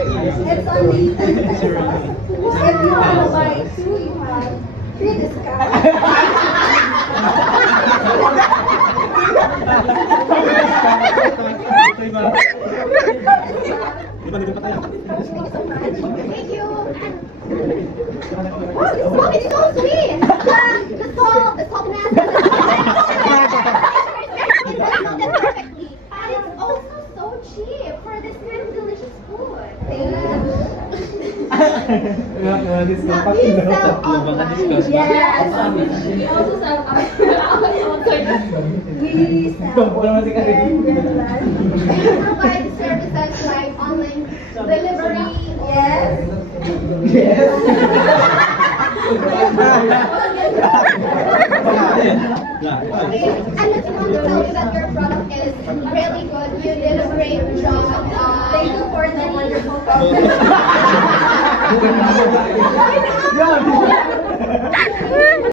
It's only 10 pesos. If you want to buy two, you have free discount. Thank you. Oh, this smoke is so sweet. The saltness, perfectly. And it's also so cheap for this kind of delicious food. Yes. We also sell we provide services like online delivery. Yes. And I just want to tell you that your product is really good. You did a great job. Thank you for the wonderful coffee.